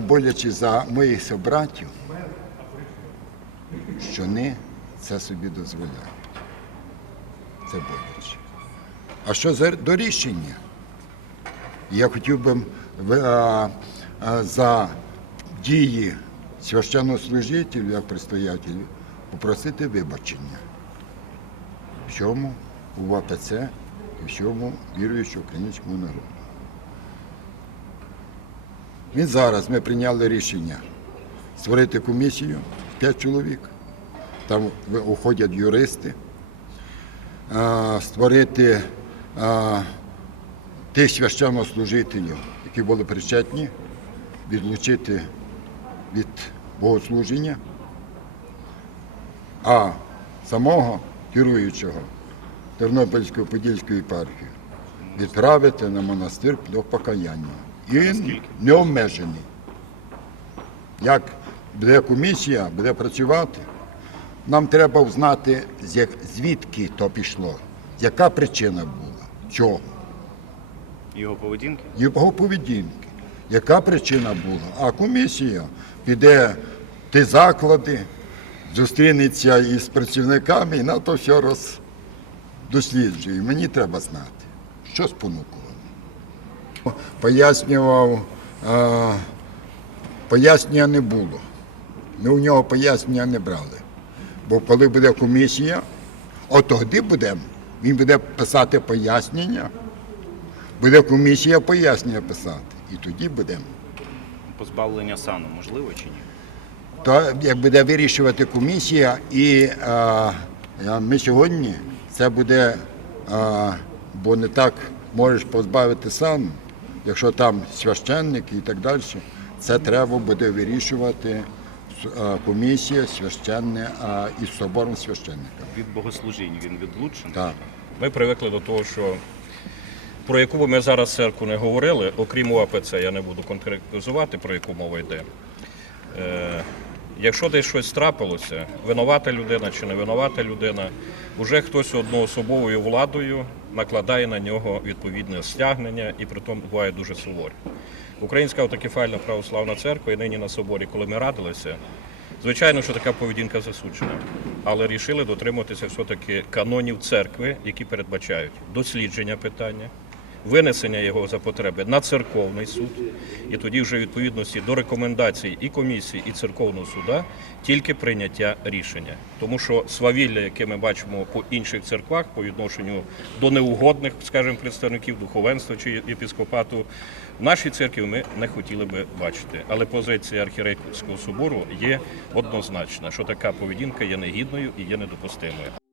боляче за моїх собратів, що вони це собі дозволяють. Це боляче. А що за до рішення? Я хотів би за дії священнослужителів, як предстоятелів, попросити вибачення. Всьому у АПЦ і всьому віруючому українському народу. Він зараз ми прийняли рішення створити комісію, 5 чоловік, там уходять юристи, створити тих священнослужителів, які були причетні, відлучити від богослужіння, а самого керуючого Тернопільської Подільської єпархії відправити на монастир до покаяння. І він не обмежений. Як буде комісія, буде працювати, нам треба знати, звідки то пішло, яка причина була, чого Його поведінки? його поведінки. Яка причина була? А комісія піде в ті заклади, зустрінеться із працівниками і на то все роздосліджує. Мені треба знати, що спонукувало. Пояснював, пояснення не було. Ми у нього пояснення не брали. Бо коли буде комісія, от тоді будемо. Він буде писати пояснення. Буде комісія пояснення писати. І тоді будемо. Позбавлення сану можливо чи ні? То як буде вирішувати комісія, і е, ми сьогодні це буде, е, бо не так можеш позбавити сам, якщо там священники і так далі. Це треба буде вирішувати е, комісія священне е, із собором священника. Від богослужінь він відлучений. Так. Ми привикли до того, що про яку би ми зараз церкву не говорили, окрім ОАПЦ, я не буду конкретизувати, про яку мова йде. Якщо десь щось трапилося, винувата людина чи не винувата людина, вже хтось одноособовою владою накладає на нього відповідне стягнення і притом буває дуже суворі. Українська автокефальна православна церква і нині на соборі, коли ми радилися, Звичайно, що така поведінка засуджена, але рішили дотримуватися все-таки канонів церкви, які передбачають дослідження питання, винесення його за потреби на церковний суд, і тоді вже відповідності до рекомендацій і комісії, і церковного суда тільки прийняття рішення. Тому що свавілля, яке ми бачимо по інших церквах по відношенню до неугодних, скажімо, представників духовенства чи єпіскопату, в нашій церкві ми не хотіли би бачити. Але позиція архірейського собору є однозначна, що така поведінка є негідною і є недопустимою.